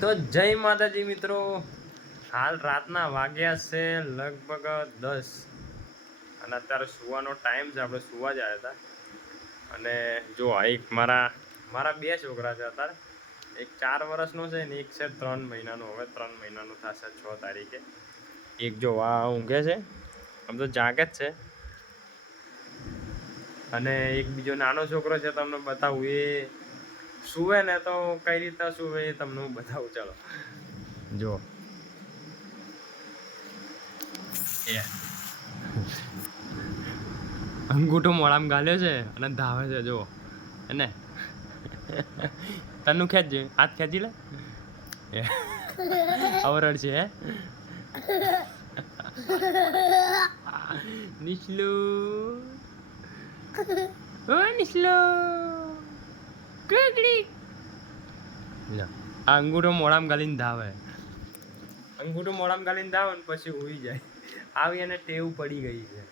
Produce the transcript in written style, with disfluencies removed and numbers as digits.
તો જય માતાજી મિત્રો, હાલ રાતના વાગ્યા છે લગભગ 10 અને અત્યારે સુવાનો ટાઈમ છે. આપણે સુવા જ આવ્યા હતા. અને જો એક મારા બે છોકરા છે અત્યારે. એક 4 વર્ષનો છે ને એક છે 3 મહિનાનો. હવે 3 મહિનાનું થશે 6 તારીખે. એક જો આ ઊંઘે છે, આમ તો જાગે જ છે. અને એક બીજો નાનો છોકરો છે, તમને બતાવું. એ સુવે ને તો કઈ રીતે સુવે એ તમને હું બતાવું. ચાલો જો અંગૂઠો મોડામાં ગાલ્યો છે અને ધાવે છે જો. અને તનું ખેંચજે, હાથ ખેંચી લે. અવરડ છે હે નિશલો. ઓ નિશલો કગડી. આ અંગૂઠો મોડામાં ગાલીને ધાવે. અંગૂઠો મોડામાં ગાલીને ધાવે ને પછી ઉઈ જાય. આવી એને ટેવ પડી ગઈ છે.